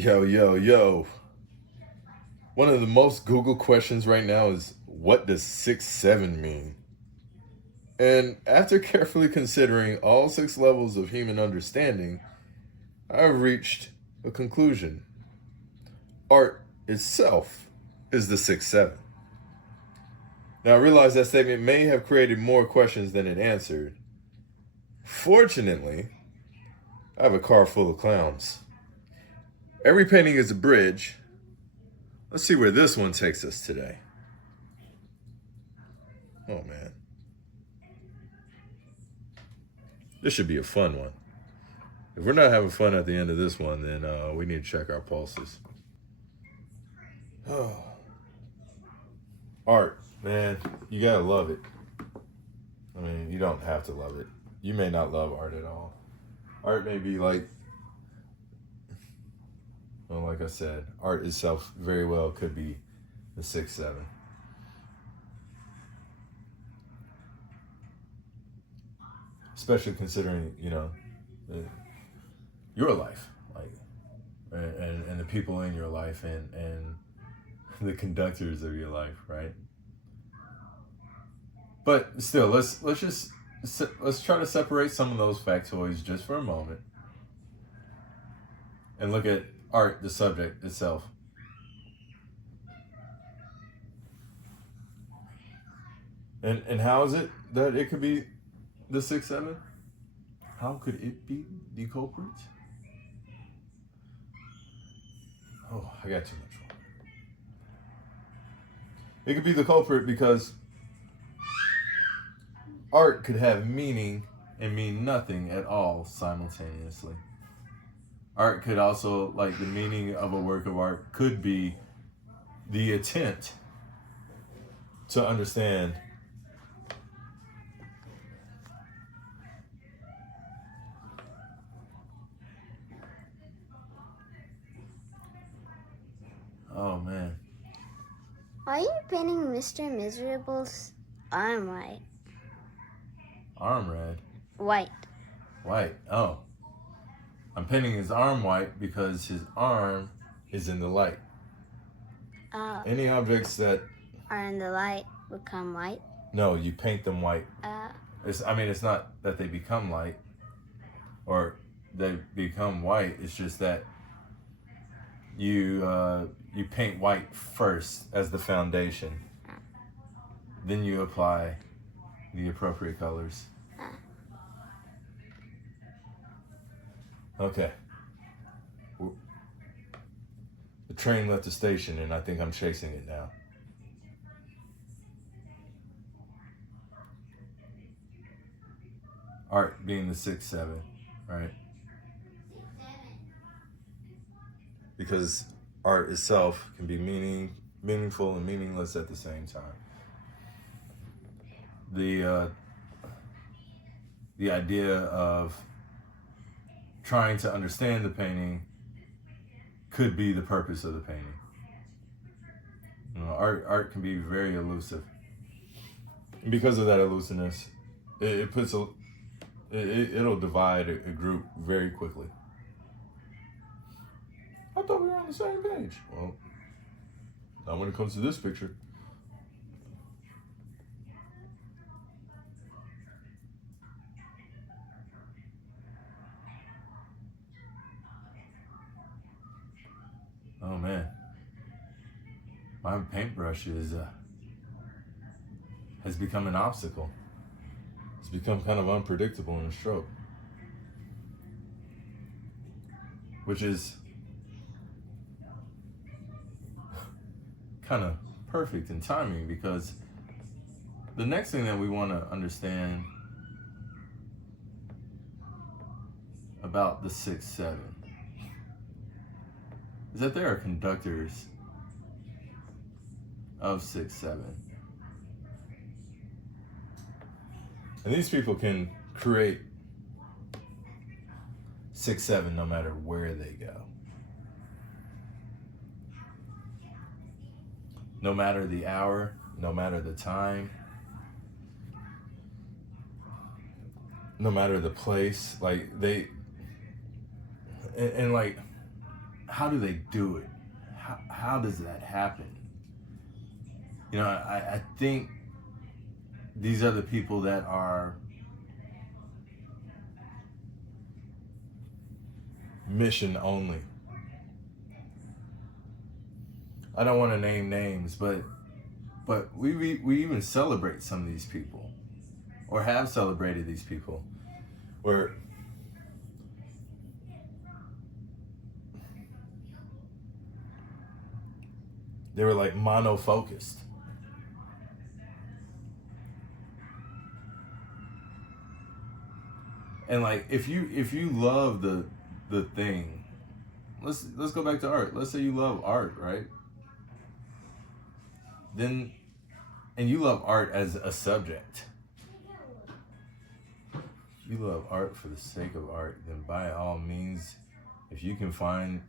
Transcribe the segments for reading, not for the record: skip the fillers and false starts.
Yo, yo, yo. One of the most Google questions right now is what does 6'7" mean? And after carefully considering all six levels of human understanding, I've reached a conclusion. Art itself is the 6'7". Now I realize that statement may have created more questions than it answered. Fortunately, I have a car full of clowns. Every painting is a bridge. Let's see where this one takes us today. Oh man. This should be a fun one. If we're not having fun at the end of this one, then we need to check our pulses. Oh. Art, man, you gotta love it. I mean, you don't have to love it. You may not love art at all. Art may be like I said, art itself very well could be the 6'7". Especially considering, your life, like, and the people in your life and the conductors of your life, right? But still, let's try to separate some of those factoids just for a moment and look at art, the subject itself. And how is it that it could be the 6'7"? How could it be the culprit? Oh, I got too much water. It could be the culprit because art could have meaning and mean nothing at all simultaneously. Art could also, like the meaning of a work of art, could be the attempt to understand oh man. Why are you painting Mr. Miserable's arm white? Arm red? White. White. Oh. I'm painting his arm white because his arm is in the light. Any objects that are in the light become white? No, you paint them white. It's not that they become light or they become white. It's just that you paint white first as the foundation. Then you apply the appropriate colors. Okay. The train left the station and I think I'm chasing it now. Art being the 6'7", right? Because art itself can be meaningful and meaningless at the same time. The idea of trying to understand the painting could be the purpose of the painting. Art can be very elusive. And because of that elusiveness, it'll divide a group very quickly. I thought we were on the same page. Well, not when it comes to this picture. Oh man, my paintbrush has become an obstacle. It's become kind of unpredictable in a stroke, which is kind of perfect in timing because the next thing that we want to understand about the 6'7" is that there are conductors of 6'7". And these people can create 6'7" no matter where they go. No matter the hour, no matter the time, no matter the place, like how do they do it? How does that happen? I think these are the people that are mission only. I don't want to name names, but we even celebrate some of these people, or have celebrated these people, where they were like mono-focused. And like if you love the thing, let's go back to art. Let's say you love art, right? Then and you love art as a subject. You love art for the sake of art, then by all means, if you can find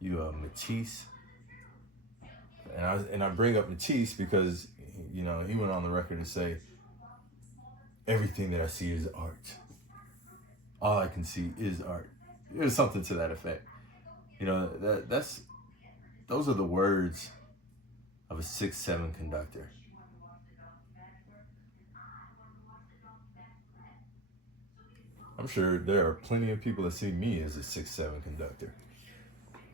you a Matisse, and I bring up Matisse because he went on the record to say everything that I see is art. All I can see is art. There's something to that effect. Those are the words of a 6/7 conductor. I'm sure there are plenty of people that see me as a 6/7 conductor.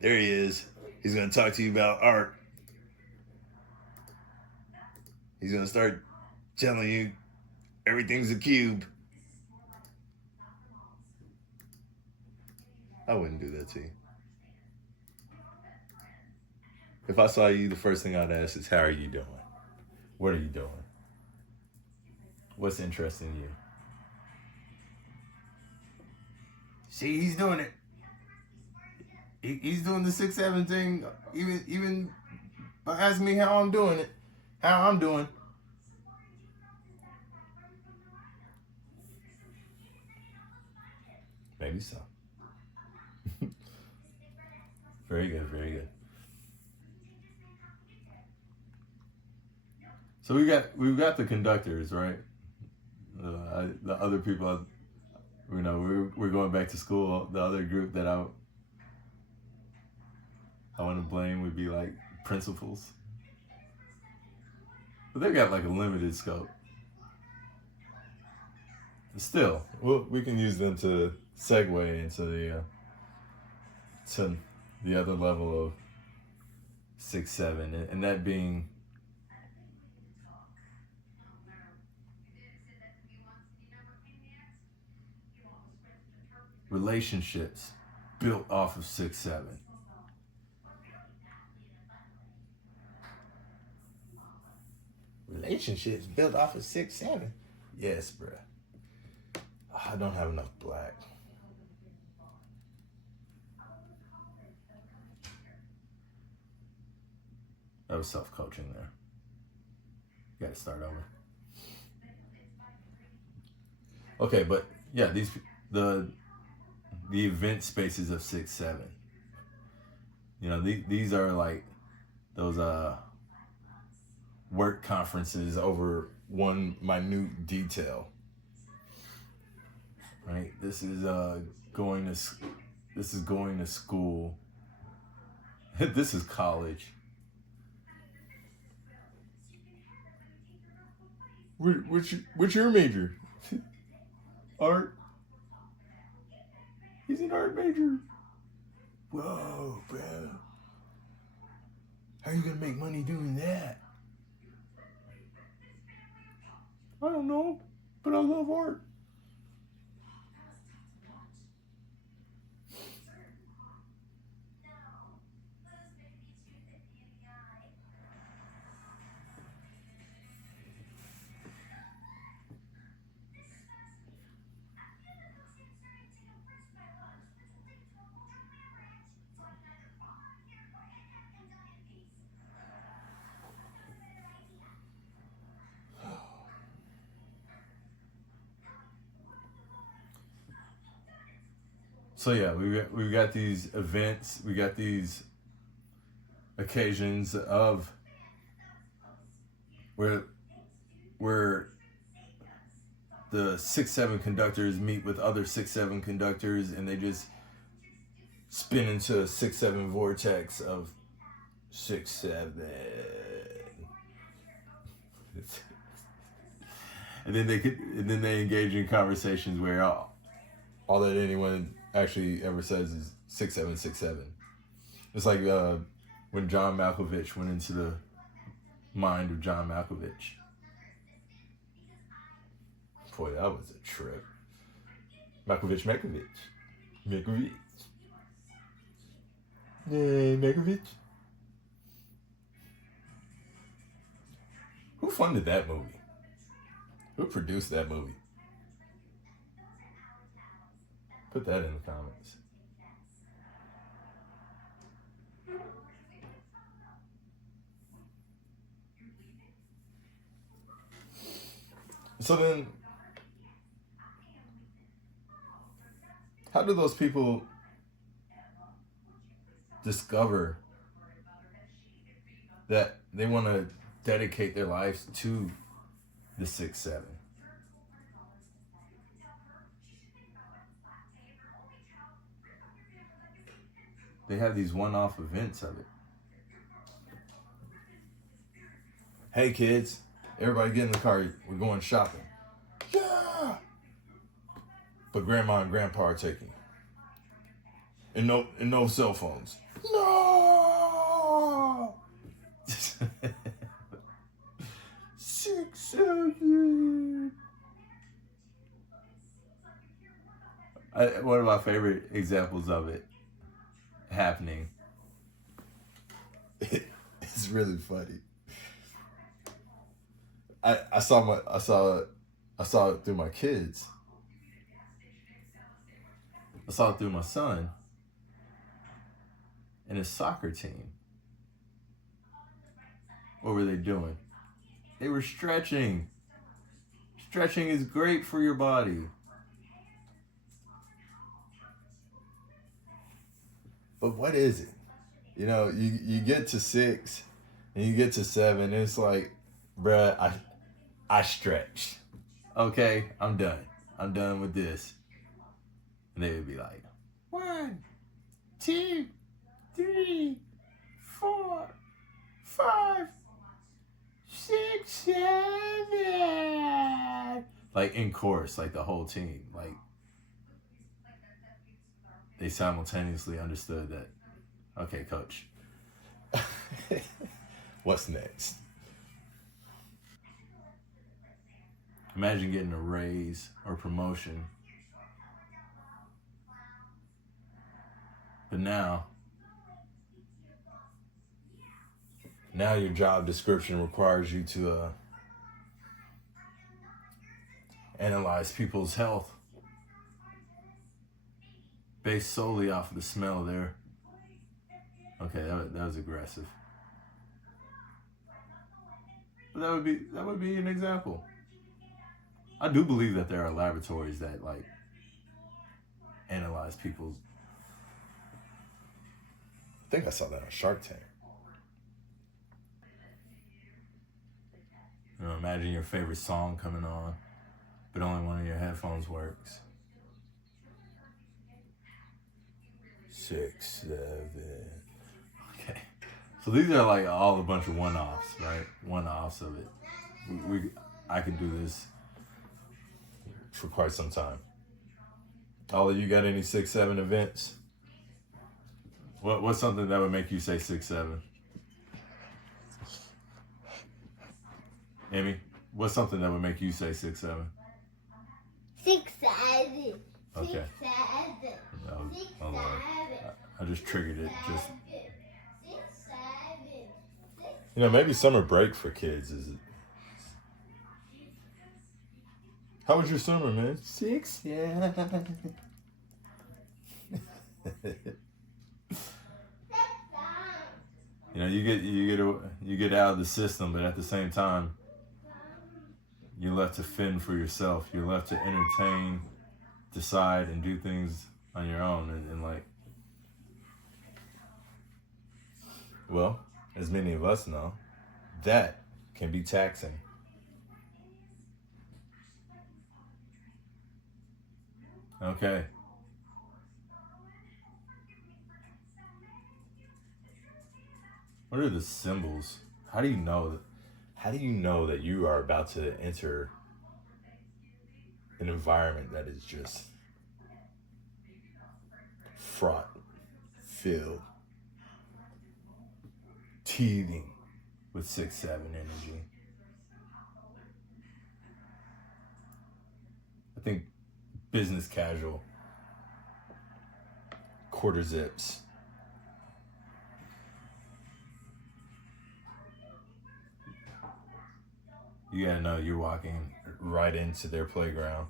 There he is. He's going to talk to you about art. He's going to start telling you everything's a cube. I wouldn't do that to you. If I saw you, the first thing I'd ask is, how are you doing? What are you doing? What's interesting you? See, he's doing it. He's doing the 6/7 thing, even by asking me how I'm doing it, how I'm doing. Maybe so. Very good, very good. So we've got the conductors, right? The other people, we're going back to school. The other group that I want to blame would be like principals, but they've got like a limited scope. Still, we can use them to segue into the other level of 6/7, and that being relationships built off of 6/7. Relationships built off of 6/7. Yes, bruh. I don't have enough black. That was self-coaching there. You gotta start over. Okay, but yeah, the event spaces of 6/7. These are like those work conferences over one minute detail. Right? This is going to school. This is college. What's your major? Art. He's an art major. Whoa, bro. How are you gonna make money doing that? I don't know, but I love art. So yeah, we've got these events, we got these occasions of where the 6/7 conductors meet with other 6/7 conductors, and they just spin into a 6-7 vortex of 6-7. And then they engage in conversations where all that anyone actually ever says is 6-7, 6-7. It's like when John Malkovich went into the mind of John Malkovich. Boy, that was a trip. Malkovich. Hey, Malkovich. Who funded that movie? Who produced that movie? Put that in the comments. So then, how do those people discover that they want to dedicate their lives to the 6-7? They have these one-off events of it. Hey kids, everybody get in the car. We're going shopping. Yeah. But grandma and grandpa are taking. And no cell phones. No. 6-7. One of my favorite examples of it happening. It's really funny. I saw it through my kids. I saw it through my son and his soccer team. What were they doing? They were stretching. Stretching is great for your body. But what is it? You know, you get to 6 and you get to 7, and it's like, bruh, I stretched. Okay, I'm done. I'm done with this. And they would be like, 1, 2, 3, 4, 5, 6, 7. Like in chorus, like the whole team. Like they simultaneously understood that, okay, coach, what's next? Imagine getting a raise or promotion. But now your job description requires you to analyze people's health based solely off of the smell there. Okay, that was aggressive. But that would be an example. I do believe that there are laboratories that like analyze people's. I think I saw that on Shark Tank. You know, imagine your favorite song coming on, but only one of your headphones works. 6, 7. Okay. So these are like all a bunch of one-offs, right? One-offs of it. I could do this for quite some time. All of you got any 6-7 events? What's something that would make you say 6-7? Amy, what's something that would make you say 6-7? 6-7. Okay. 6-7. Oh Lord. I just triggered it. Just 6-7. maybe summer break for kids is. How was your summer, man? 6, yeah. You get out of the system, but at the same time, you're left to fend for yourself. You're left to entertain, decide, and do things on your own. And like, well, as many of us know, that can be taxing. Okay. What are the symbols? How do you know that? How do you know that you are about to enter an environment that is just fraught, filled, teething with 6-7 energy? I think business casual, quarter zips. You gotta know you're walking right into their playground.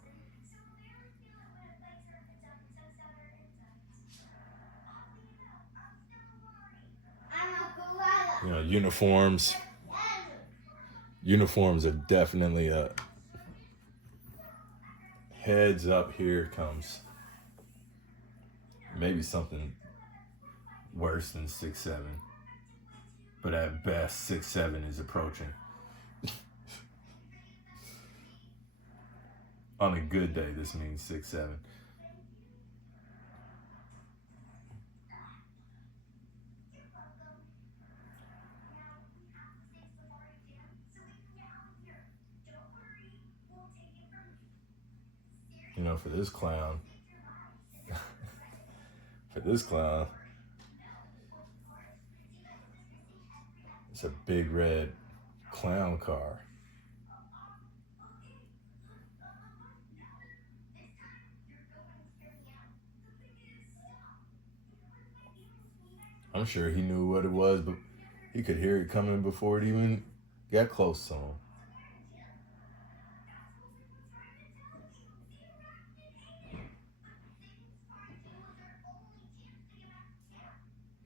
You know, uniforms. Uniforms are definitely a heads up. Here comes maybe something worse than 6-7, but at best 6-7 is approaching. On a good day, this means 6-7. You know, for this clown, it's a big red clown car. I'm sure he knew what it was, but he could hear it coming before it even got close to him.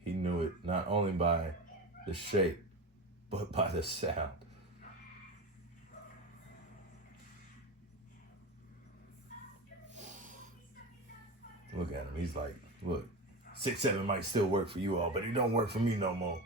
He knew it not only by the shape, but by the sound. Look at him. He's like, look, 6-7 might still work for you all, but it don't work for me no more.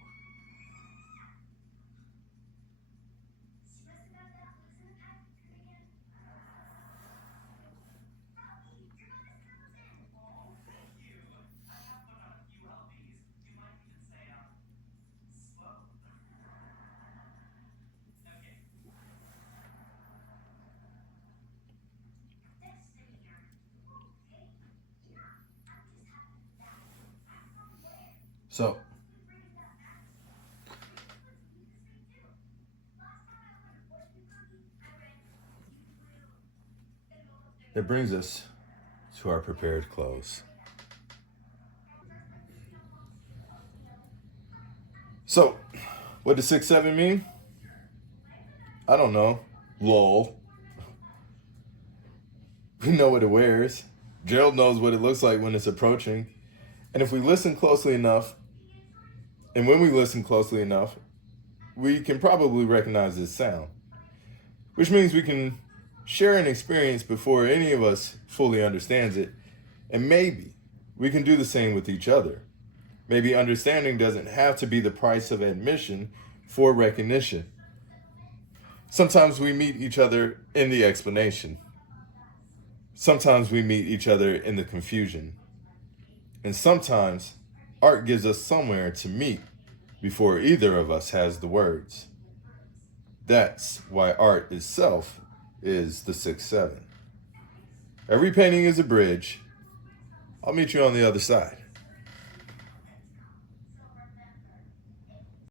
So, that brings us to our prepared close. So, what does 6-7 mean? I don't know. Lol. We know what it wears. Gerald knows what it looks like when it's approaching. And if we listen closely enough, and when we listen closely enough, we can probably recognize this sound. Which means we can share an experience before any of us fully understands it. And maybe we can do the same with each other. Maybe understanding doesn't have to be the price of admission for recognition. Sometimes we meet each other in the explanation. Sometimes we meet each other in the confusion. And sometimes art gives us somewhere to meet before either of us has the words. That's why art itself is the 6-7. Every painting is a bridge. I'll meet you on the other side.